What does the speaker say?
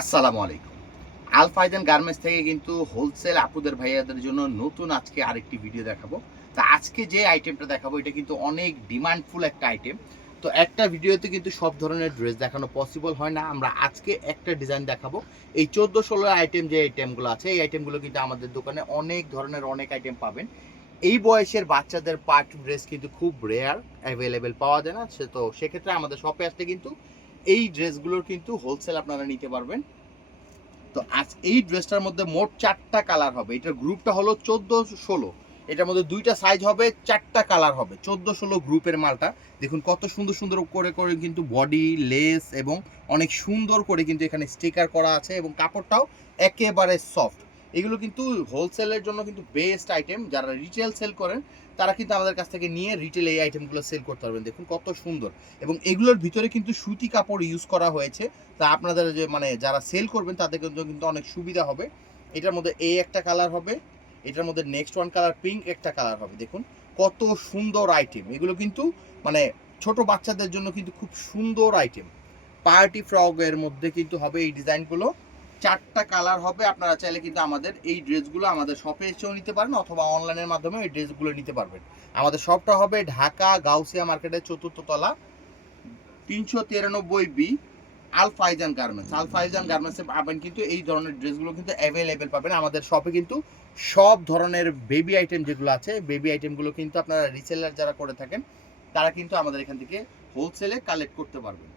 আসসালামু আলাইকুম। আল ফাইজান গার্মেন্টস থেকে কিন্তু হোলসেল আপুদের ভাইয়াদের জন্য নতুন আজকে আরেকটি ভিডিও দেখাবো। তা আজকে যে আইটেমটা দেখাবো এটা কিন্তু অনেক ডিমান্ডফুল একটা আইটেম। তো একটা ভিডিওতে কিন্তু সব ধরনের ড্রেস দেখানো পসিবল হয় না। আমরা আজকে একটা ডিজাইন দেখাবো। এই 14-16 আইটেম যে আইটেমগুলো আছে এই আইটেমগুলো কিন্তু আমাদের দোকানে অনেক ধরনের অনেক আইটেম পাবেন। এই বয়সের বাচ্চাদের পার্টি ড্রেস কিন্তু খুব রেয়ার অ্যাভেলেবেল পাওয়া যায় না। তো সেক্ষেত্রে আমাদের শপে আসলে কিন্তু এই ড্রেসগুলোর কিন্তু হোলসেল আপনারা নিতে পারবেন। তো আজ এই ড্রেসটার মধ্যে মোট 4টা কালার হবে। এটার গ্রুপটা হলো 14-16। এটার মধ্যে 2টা সাইজ হবে, 4টা কালার হবে। 14-16 গ্রুপের মালটা দেখুন কত সুন্দর সুন্দর করে করে কিন্তু বডি লেস এবং অনেক সুন্দর করে কিন্তু এখানে স্টিকার করা আছে এবং কাপড়টাও একেবারে সফট। এগুলো কিন্তু হোলসেলের জন্য কিন্তু বেস্ট আইটেম। যারা রিটেল সেল করেন তারা কিন্তু আমাদের কাছ থেকে নিয়ে রিটেল এই আইটেমগুলো সেল করতে পারবেন। দেখুন কত সুন্দর এবং এগুলোর ভিতরে কিন্তু সুতি কাপড় ইউজ করা হয়েছে। তা আপনাদের যে মানে যারা সেল করবেন তাদের কিন্তু অনেক সুবিধা হবে। এটার মধ্যে এই একটা কালার হবে, এটার মধ্যে নেক্সট ওয়ান কালার পিঙ্ক একটা কালার হবে। দেখুন কত সুন্দর আইটেম। এগুলো কিন্তু মানে ছোট বাচ্চাদের জন্য কিন্তু খুব সুন্দর আইটেম। পার্টি ফ্রকের মধ্যে কিন্তু হবে এই ডিজাইনগুলো। 4টা কালার হবে। আপনারা চাইলে কিন্তু আমাদের এই ড্রেসগুলো আমাদের শপে এসেও নিতে পারেন অথবা অনলাইনের মাধ্যমে এই ড্রেসগুলো নিতে পারবেন। আমাদের শপটা হবে ঢাকা গাউসিয়া মার্কেটের 4র্থ তলা, 393B, আল ফাইজান গার্মেন্টস। আল ফাইজান গার্মেন্টসে পাবেন কিন্তু এই ধরনের ড্রেসগুলো কিন্তু অ্যাভেলেবেল পাবেন। আমাদের শপে কিন্তু সব ধরনের বেবি আইটেম যেগুলো আছে বেবি আইটেমগুলো কিন্তু আপনারা রিসেলার যারা করে থাকেন তারা কিন্তু আমাদের এখান থেকে হোলসেলে কালেক্ট করতে পারবেন।